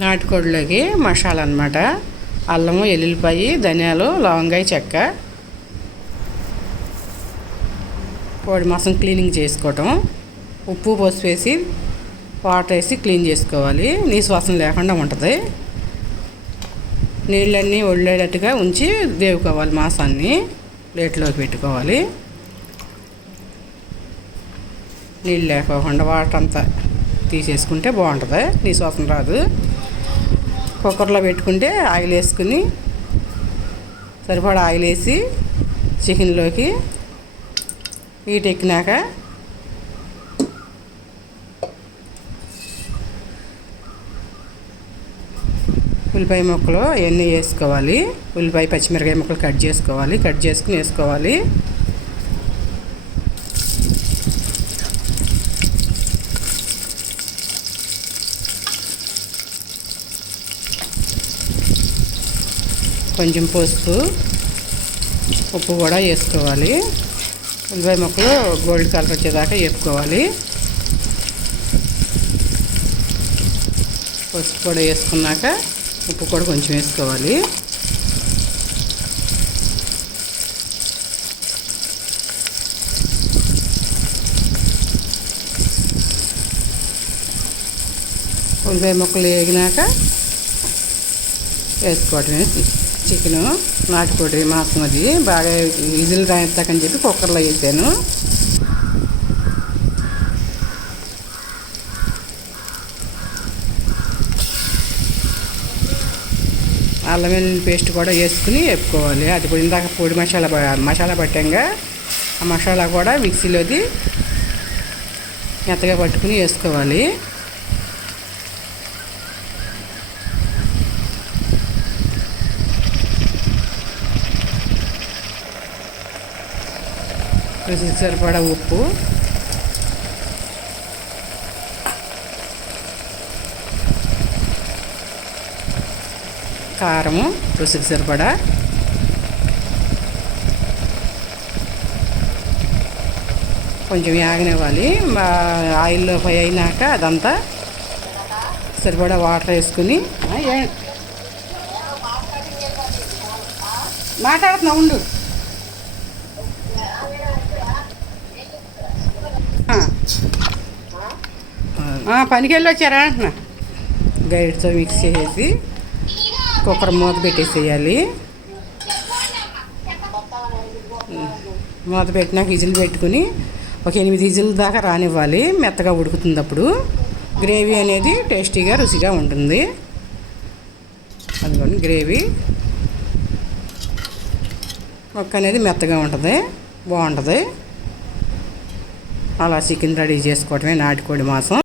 నాటుకోడిలోకి మసాలా అన్నమాట. అల్లము, ఎల్లుల్లిపాయి, ధనియాలు, లవంగాయ చెక్క, కోడి మాంసం క్లీనింగ్ చేసుకోవటం, ఉప్పు పసుపు వేసి వాటర్ వేసి క్లీన్ చేసుకోవాలి. నీసు వాసన లేకుండా ఉంటుంది. నీళ్ళన్నీ ఒళ్ళేటట్టుగా ఉంచి దేవుకోవాలి. మాంసాన్ని ప్లేట్లోకి పెట్టుకోవాలి. నీళ్ళు లేకోకుండా వాటర్ అంతా తీసేసుకుంటే బాగుంటుంది, నీసు వాసన రాదు. కుక్కర్లో పెట్టుకుంటే ఆయిల్ వేసుకుని సరిపడా ఆయిల్ వేసి చికెన్లోకి హీట్ ఎక్కినాక ఉల్లిపాయ ముక్కలు అవన్నీ వేసుకోవాలి. ఉల్లిపాయ పచ్చిమిరకాయ ముక్కలు కట్ చేసుకోవాలి. కట్ చేసుకుని వేసుకోవాలి. కొంచెం పసుపు, ఉప్పు కూడా వేసుకోవాలి. ఉల్లిపాయ ముక్కలు గోల్డ్ కలర్ వచ్చేదాకా వేపుకోవాలి. పసుపు కూడా వేసుకున్నాక ఉప్పు కూడా కొంచెం వేసుకోవాలి. ఉల్లిపాయ ముక్కలు వేగినాక వేసుకోవటమే చికెను. నాటుకోడి మాంసం అది బాగా విజిల్ రాయొద్దాకని చెప్పి కుక్కర్లో వేసాను. అల్లం వెల్లుల్లి పేస్ట్ కూడా వేసుకుని వేపుకోవాలి. అది కూడా ఇందాక పొడి మసాలా పట్టాంగా ఆ మసాలా కూడా మిక్సీలోది మెత్తగా పట్టుకుని వేసుకోవాలి. రుచికి సరిపడా ఉప్పు, కారము రుచికి సరిపడా, కొంచెం యాగనివ్వాలి. ఆయిల్లో ఫ్రై అయినాక అదంతా సరిపడా వాటర్ వేసుకుని మాట్లాడుతున్నా ఉండు. పనికి వెళ్ళి వచ్చారా అంటున్నా. గైడ్తో మిక్స్ చేసేసి కుక్కర్ మూత పెట్టేసేయాలి. మూత పెట్టినాక విజిల్ పెట్టుకుని ఒక 8 విజిల్ దాకా రానివ్వాలి. మెత్తగా ఉడుకుతుంది. అప్పుడు గ్రేవీ అనేది టేస్టీగా రుచిగా ఉంటుంది. అందుకని గ్రేవీ ముక్క అనేది మెత్తగా ఉంటుంది, బాగుంటుంది. అలా చికెన్ రెడీ చేసుకోవటమే నాటుకోడి మాంసం.